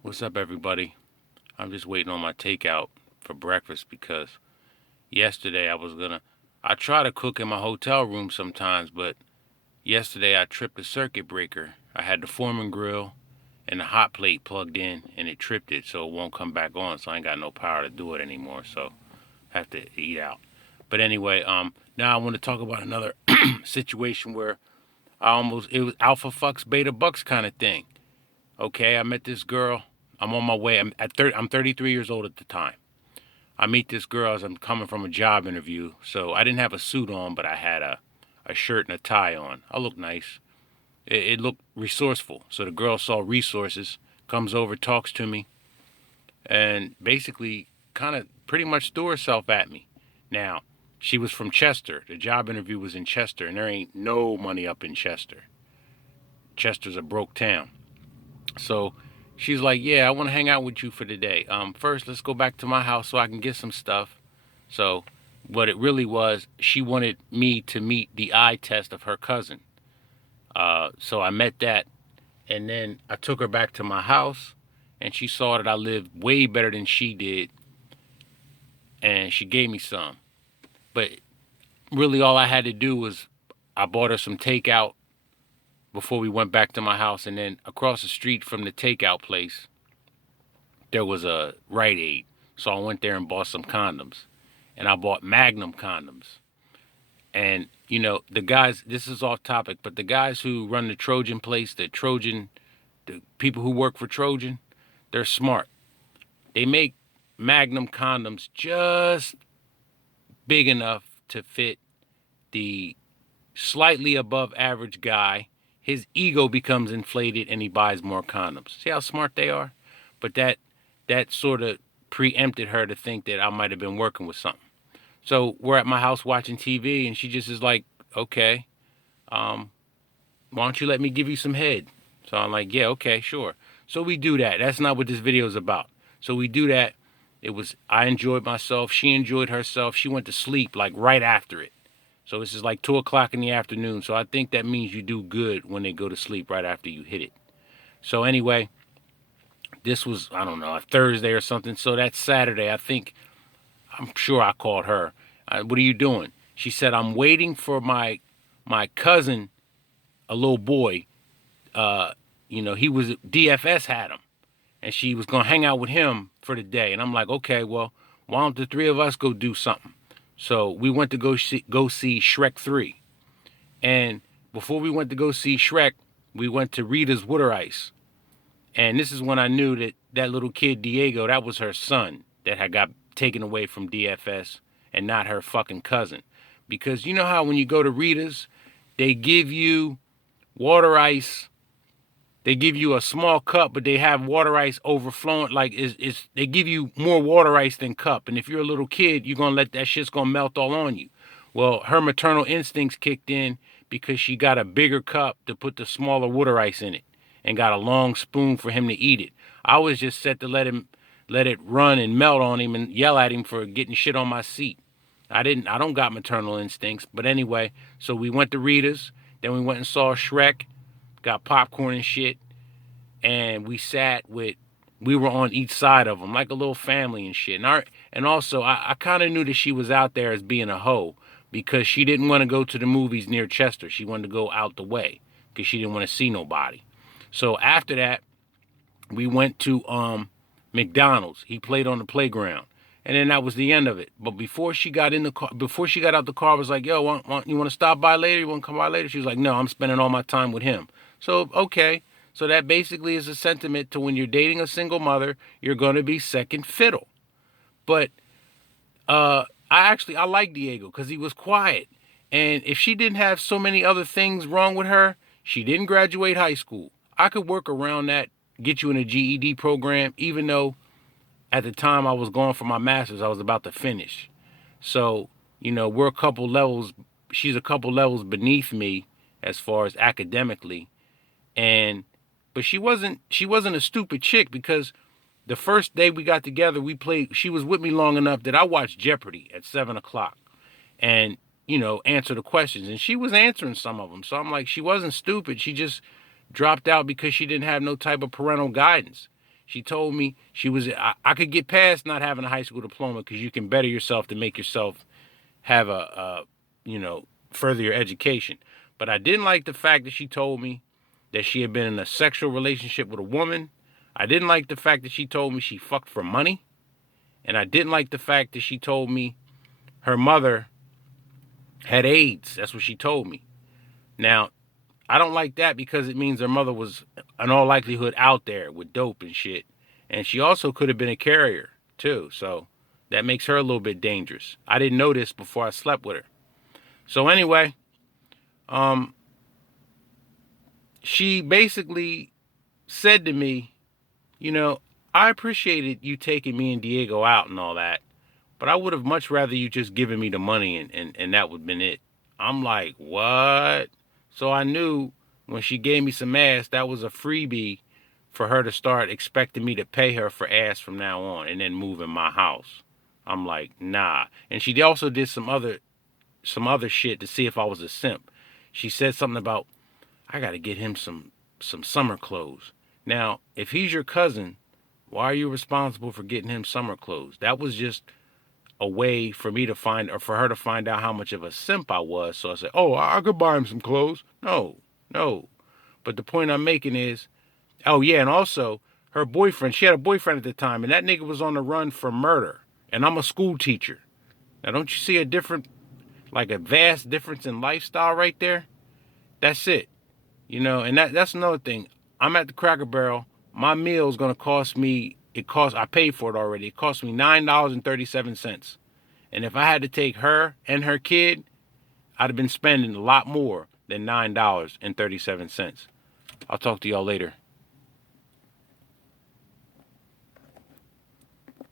What's up, everybody? I'm just waiting on my takeout for breakfast because yesterday I try to cook in my hotel room sometimes, but yesterday I tripped a circuit breaker. I had the Foreman grill and the hot plate plugged in and it tripped it so it won't come back on, so I ain't got no power to do it anymore, so I have to eat out. But anyway, now I want to talk about another situation where it was alpha fucks beta bucks kind of thing. Okay, I met this girl. I'm on my way. I'm 33 years old at the time. I meet this girl as I'm coming from a job interview. So I didn't have a suit on, but I had a shirt and a tie on. I looked nice. It looked resourceful. So the girl saw resources, comes over, talks to me, and basically kind of pretty much threw herself at me. Now, she was from Chester. The job interview was in Chester, and there ain't no money up in Chester. Chester's a broke town. So she's like, "Yeah, I want to hang out with you for today. First, let's go back to my house so I can get some stuff." So, what it really was, she wanted me to meet the eye test of her cousin. So I met that, and then I took her back to my house, and she saw that I lived way better than she did, and she gave me some. But really, all I had to do was I bought her some takeout before we went back to my house, and then across the street from the takeout place, there was a Rite Aid. So I went there and bought some condoms. And I bought Magnum condoms. And, the guys, this is off topic, but the guys who run the Trojan place, the people who work for Trojan, they're smart. They make Magnum condoms just big enough to fit the slightly above average guy. His ego becomes inflated and he buys more condoms. See how smart they are? But that sort of preempted her to think that I might have been working with something. So we're at my house watching TV, and she just is like, "Okay, um, why don't you let me give you some head?" So I'm like, "Yeah, okay, sure." So we do that. That's not what this video is about. So we do that. I enjoyed myself. She enjoyed herself. She went to sleep like right after it. So this is like 2 o'clock in the afternoon. So I think that means you do good when they go to sleep right after you hit it. So anyway, this was, I don't know, a Thursday or something. So that Saturday, I'm sure I called her. What are you doing? She said, "I'm waiting for my cousin, a little boy. Uh, he was DFS had him, and she was gonna hang out with him for the day." And I'm like, "Okay, well, why don't the three of us go do something?" So we went to go see Shrek 3. And before we went to go see Shrek, we went to Rita's Water Ice. And this is when I knew that that little kid Diego, that was her son that had got taken away from DFS and not her fucking cousin. Because you know how when you go to Rita's, they give you water ice. They give you a small cup, but they have water ice overflowing. Like they give you more water ice than cup. And if you're a little kid, you're gonna let that shit's gonna melt all on you. Well, her maternal instincts kicked in because she got a bigger cup to put the smaller water ice in it and got a long spoon for him to eat it. I was just set to let it run and melt on him and yell at him for getting shit on my seat. I don't got maternal instincts. But anyway, so we went to Rita's, then we went and saw Shrek, got popcorn and shit, and we were on each side of them like a little family and shit. And also I kind of knew that she was out there as being a hoe because she didn't want to go to the movies near Chester. She wanted to go out the way because she didn't want to see nobody. So after that, we went to McDonald's. He played on the playground. And then that was the end of it. But before she got in the car, before she got out the car, I was like, "Yo, you want to stop by later? You want to come by later?" She was like, "No, I'm spending all my time with him." So, okay. So that basically is a sentiment to when you're dating a single mother, you're going to be second fiddle. But I like Diego because he was quiet. And if she didn't have so many other things wrong with her, she didn't graduate high school. I could work around that, get you in a GED program, even though at the time I was going for my master's, I was about to finish. So, we're a couple levels, she's a couple levels beneath me as far as academically. And, but she wasn't a stupid chick because the first day we got together, she was with me long enough that I watched Jeopardy at 7 o'clock and, answer the questions. And she was answering some of them. So I'm like, she wasn't stupid. She just dropped out because she didn't have no type of parental guidance. She told me I could get past not having a high school diploma because you can better yourself to make yourself have further your education. But I didn't like the fact that she told me that she had been in a sexual relationship with a woman. I didn't like the fact that she told me she fucked for money. And I didn't like the fact that she told me her mother had AIDS. That's what she told me. Now, I don't like that because it means her mother was, in all likelihood, out there with dope and shit. And she also could have been a carrier, too. So that makes her a little bit dangerous. I didn't know this before I slept with her. So anyway, she basically said to me, I appreciated you taking me and Diego out and all that, but I would have much rather you just given me the money and that would have been it. I'm like, what? So I knew when she gave me some ass, that was a freebie for her to start expecting me to pay her for ass from now on and then move in my house. I'm like, nah. And she also did some other shit to see if I was a simp. She said something about, I gotta get him some summer clothes. Now, if he's your cousin, why are you responsible for getting him summer clothes? That was just a way for me to find, or for her to find out how much of a simp I was. So I said, oh, I could buy him some clothes. No, no. But the point I'm making is, oh yeah, and also her boyfriend, she had a boyfriend at the time, and that nigga was on the run for murder. And I'm a school teacher. Now, don't you see a vast difference in lifestyle right there? That's it. And that's another thing. I'm at the Cracker Barrel. My meal is gonna cost me. I paid for it already. It cost me $9.37. And if I had to take her and her kid, I'd have been spending a lot more than $9.37. I'll talk to y'all later.